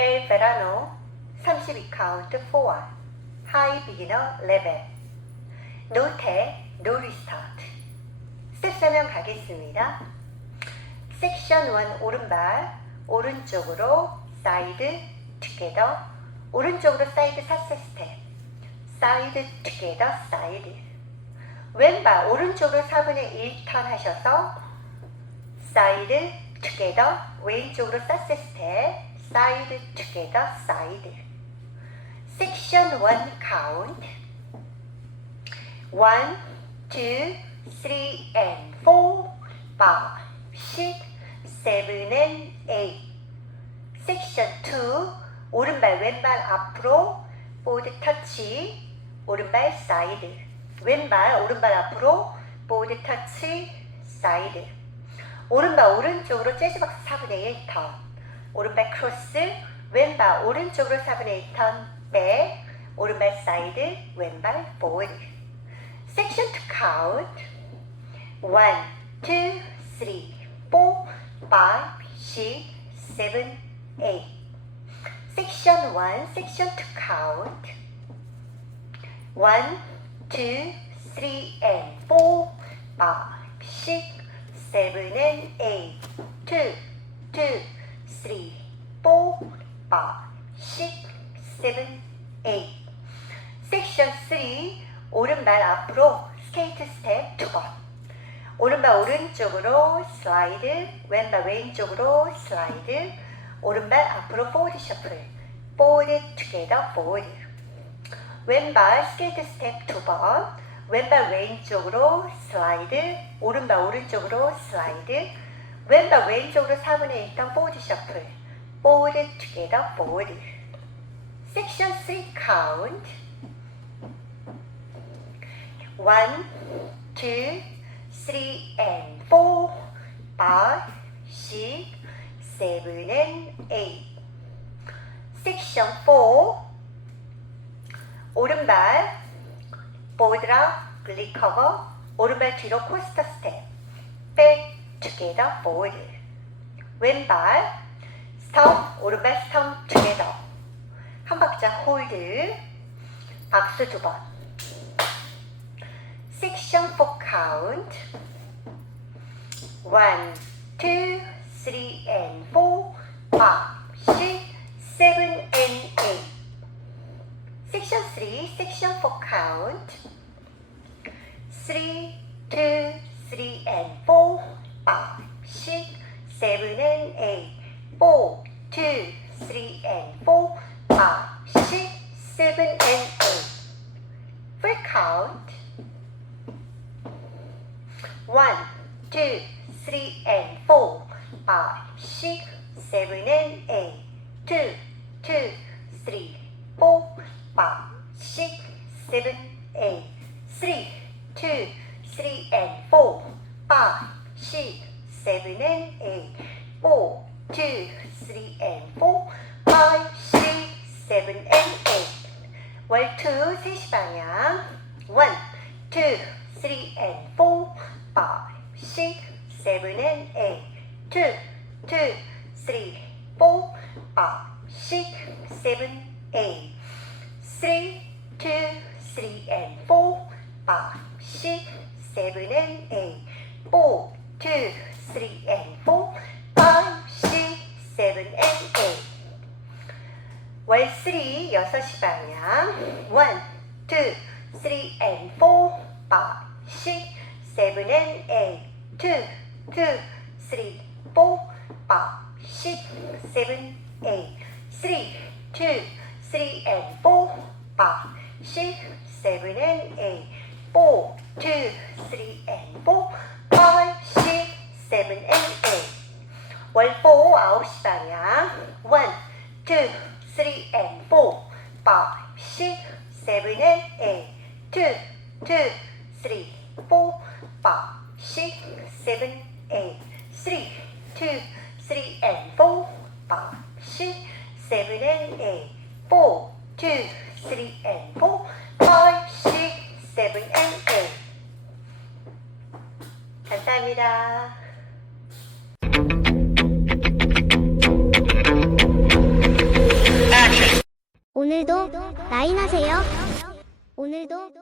El verano 32 카운트 4 High beginner level. 노테 no restart. 스텝 설명 가겠습니다. 섹션 1 오른발 오른쪽으로 사이드 together 오른쪽으로 사이드 4세 스텝. 사이드 together 사이드. 왼발 오른쪽으로 4분의 1 턴 하셔서 사이드 together 왼쪽으로 4세 스텝 사이드 together 사이드 섹션 1 카운트 1, 2, 3 and 4 5, 6, 7 and 8 섹션 2 오른발 왼발 앞으로 보드 터치 오른발 사이드 왼발 오른발 앞으로 보드 터치 사이드 오른발 오른쪽으로 재즈박스 4분의 1턴 오른발 크로스 왼발 오른쪽으로 4분의 1턴 백 오른발 사이드 왼발 보드 섹션 2 카운트 1, 2, 3, 4, 5, 6, 7, 8 섹션 1, 섹션 2 카운트 1, 2, 3 and 4, 5, 6, 7 and 8 2, 2, 3, 4, 5, 6, 7, 8 섹션 3 오른발 앞으로 스케이트 스텝 두 번. 오른발 오른쪽으로 슬라이드 왼발 왼쪽으로 슬라이드 오른발 앞으로 포워드 셔플 포워드 투게더 포워드 왼발 스케이트 스텝 두 번 왼발 왼쪽으로 슬라이드 오른발 오른쪽으로 슬라이드 왼발 왼쪽으로 4분의 1턴 포워드 셔플 포워드 투게더 포워드 섹션 3 카운트 1, 2, 3 and 4, 5, 6, 7 and 8 섹션 4 오른발 보드락 리커버 오른발 뒤로 코스터 스텝 백 투게더 보드 왼발 스톱 오른발 스톱 투게더 한 박자 홀드 박수 두 번. 섹션 4 카운트 1, 2, 3 and 4, 5, 6, 7 and 8 섹션 3, 섹션 4 카운트 3, 2, 3 and 4, 5, 6, 7 and 8 4, 2, 3 and 4, 5, 6, 7 and 8 Full count 1, 2, 3 and 4, 5, 6, 7 and 8 2, 2, 3, 4, 5, 6, 7, 8 3, 2, 3 and 4, 5, 6, 7 and 8 4, 2, 3 and 4, 5, 6, 7 and 8 월투 3시 방향 1, 2, 3 and 4, 5, 6, 7 and 8 2, 2, 3, 4, 5, 6, 7, 8 3, 2, 3 and 4, 5, 6, 7 and 8 7 and 8 월 3, 6시 방향 1, 2, 3 and 4, 5, 6, 7 and 8 2, 2, 3, 4, 5, 6, 7, 8 3, 2, 3 and 4, 5, 6, 7 and 8 4, 2, 3 and 4, 5, 6, 7 and 8 월 4, 9시 방향 1, 2, 3 and 4, 5, 6, 7 and 8 2, 2, 3, 4, 5, 6, 7, 8 3, 2, 3 and 4, 5, 6, 7 and 8 4, 2, 3 and 4, 5, 6, 7 and 8 감사합니다. 오늘도 라인하세요. 오늘도